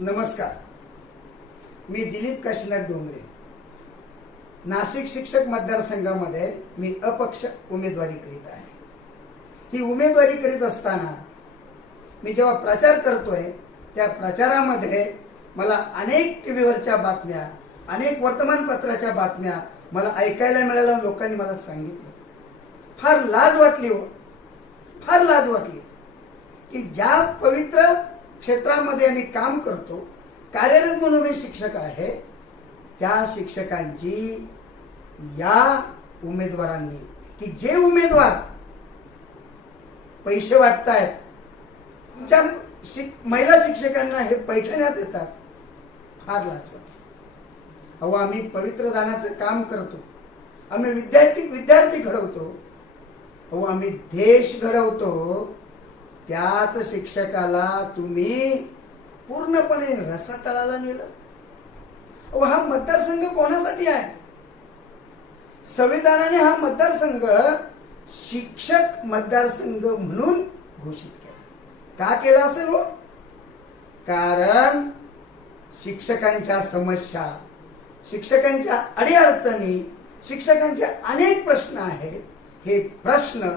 नमस्कार. मी दिलीप काशीनाथ डोंगरे. नाशिक शिक्षक मतदारसंघामध्ये मी अपक्ष उमेदवारी करीत आहे. ही उमेदवारी करीत असताना मी जेव्हा प्रचार करतोय त्या प्रचारामध्ये मला अनेक टी व्हीवरच्या बातम्या अनेक वर्तमानपत्राच्या बातम्या मला ऐकायला मिळाल्या लोकांनी मला सांगितलं. फार लाज वाटली हो. फार लाज वाटली. की ज्या पवित्र क्षेत्रामध्ये आम्ही काम करतो. कार्यरत म्हणून मी शिक्षक आहे. त्या शिक्षकांची या उमेदवारांनी की जे उमेदवार पैसे वाटतायत ज्या शिक महिला शिक्षकांना हे पैठण्यात देतात फार लाज वाटते. अहो आम्ही पवित्र दानाचं काम करतो. आम्ही विद्यार्थी विद्यार्थी घडवतो. अहो आम्ही देश घडवतो. त्याच शिक्षकाला तुम्ही पूर्णपणे रसातळाला नेलं. अहो हा मतदारसंघ कोणासाठी आहे? संविधानाने हा मतदारसंघ शिक्षक मतदारसंघ म्हणून घोषित केला. का केला असेल हो? कारण शिक्षकांच्या समस्या शिक्षकांच्या अडीअडचणी शिक्षकांचे अनेक प्रश्न आहेत. हे प्रश्न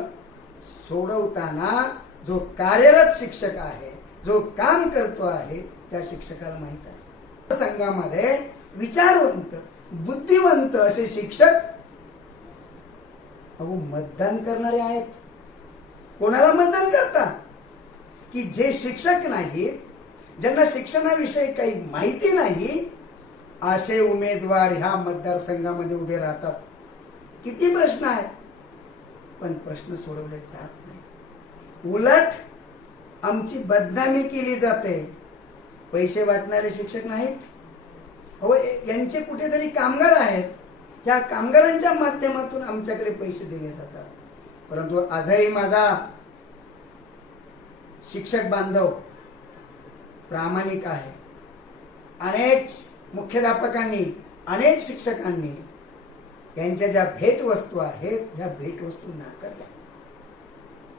सोडवताना जो कार्यरत शिक्षक आहे जो काम करतो आहे त्या शिक्षकाला माहीत आहे. संघामध्ये विचारवंत बुद्धिवंत असे शिक्षक अहो मतदान करणारे आहेत. कोणाला मतदान करता की जे शिक्षक नाहीत ज्यांना शिक्षणाविषयी काही माहिती नाही असे उमेदवार ह्या मतदारसंघामध्ये उभे राहतात. किती प्रश्न आहेत? पण प्रश्न सोडवले जात उलट आमची बदनामी केली जाते. पैसे वाटणारे शिक्षक नाहीत. अहो यांचे कुठेतरी कामगार आहेत. त्या कामगारांच्या माध्यमातून आमच्याकडे पैसे दिले जातात. परंतु आजही माझा शिक्षक बांधव प्रामाणिक आहे. अनेक मुख्याध्यापकांनी अनेक शिक्षकांनी यांच्या ज्या भेटवस्तू आहेत ह्या भेटवस्तू नाकारल्या.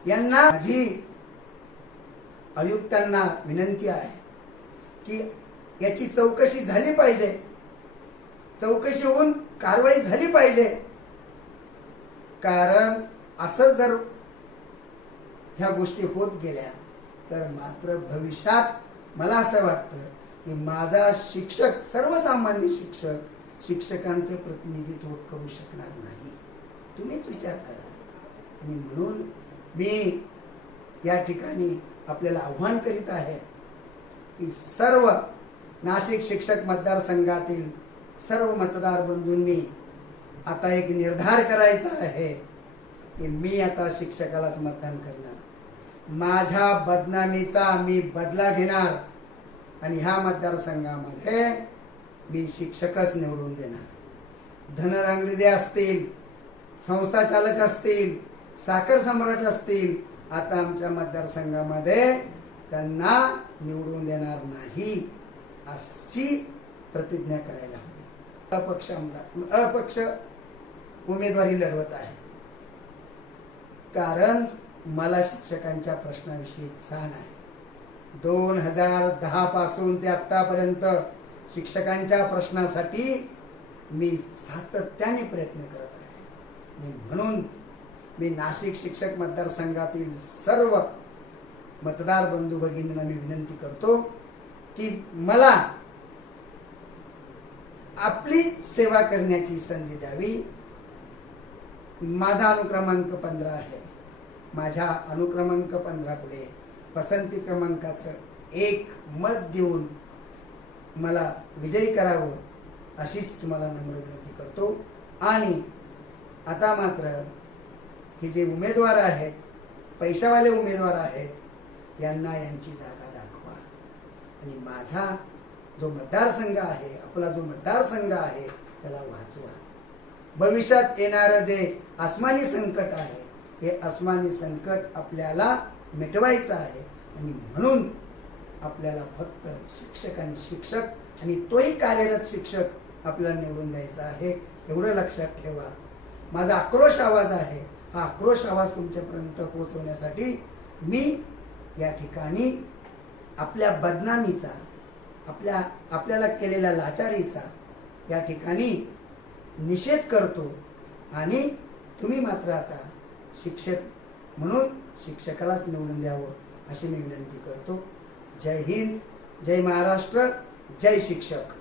यांना माझी आयुक्तांना विनंती आहे की याची चौकशी झाली पाहिजे. चौकशी होऊन कारवाई झाली पाहिजे. कारण असं जर ह्या गोष्टी होत गेल्या तर मात्र भविष्यात मला असं वाटतं की माझा शिक्षक सर्वसामान्य शिक्षक शिक्षकांचं प्रतिनिधित्व करू शकणार नाही. तुम्हीच विचार करा. आणि म्हणून मी या ठिकाणी आपल्याला आव्हान करीत आहे की सर्व नाशिक शिक्षक मतदारसंघातील सर्व मतदार बंधूंनी आता एक निर्धार करायचा आहे की मी आता शिक्षकालाच मतदान करणार. माझ्या बदनामीचा मी बदला घेणार आणि ह्या मतदारसंघामध्ये मी शिक्षकच निवडून देणार. धनदांगलिदे असतील संस्था चालक असतील साखर सम्राट असतील आता आमच्या मतदारसंघामध्ये त्यांना निवडून देणार नाही अशी प्रतिज्ञा करायला हवी. अपक्ष आमदार अपक्ष उमेदवारी लढवत आहे. कारण मला शिक्षकांच्या प्रश्नाविषयी छान आहे. दोन हजार दहा पासून ते आतापर्यंत शिक्षकांच्या प्रश्नासाठी मी सातत्याने प्रयत्न करत आहे. म्हणून मी नाशिक शिक्षक मतदारसंघातील सर्व मतदार बंधू भगिनींना मी विनंती करतो की मला आपली सेवा करण्याची संधी द्यावी. माझा अनुक्रमांक पंधरा आहे. माझ्या अनुक्रमांक पंधरा पुढे पसंती क्रमांकाचं एक मत देऊन मला विजयी करावं अशीच तुम्हाला नम्र विनंती करतो. आणि आता मात्र हे जे उमेदवार आहेत पैशावाले उमेदवार आहेत यांना यांची जागा दाखवा. आणि माझा जो मतदारसंघ आहे आपला जो मतदारसंघ आहे त्याला वाचवा. भविष्यात येणारं जे आसमानी संकट आहे हे आसमानी संकट आपल्याला मिटवायचं आहे. आणि म्हणून आपल्याला फक्त शिक्षक आणि शिक्षक आणि तोही कार्यरत शिक्षक आपल्याला निवडून द्यायचा आहे एवढं लक्षात ठेवा. माझा आक्रोश आवाज आहे हा आक्रोश आवाज तुमच्यापर्यंत पोहोचवण्यासाठी मी या ठिकाणी आपल्या बदनामीचा आपल्या आपल्याला केलेल्या लाचारीचा या ठिकाणी निषेध करतो आणि तुम्ही मात्र आता शिक्षक म्हणून शिक्षकालाच निवडून द्यावं अशी मी विनंती करतो. जय हिंद जय महाराष्ट्र जय शिक्षक.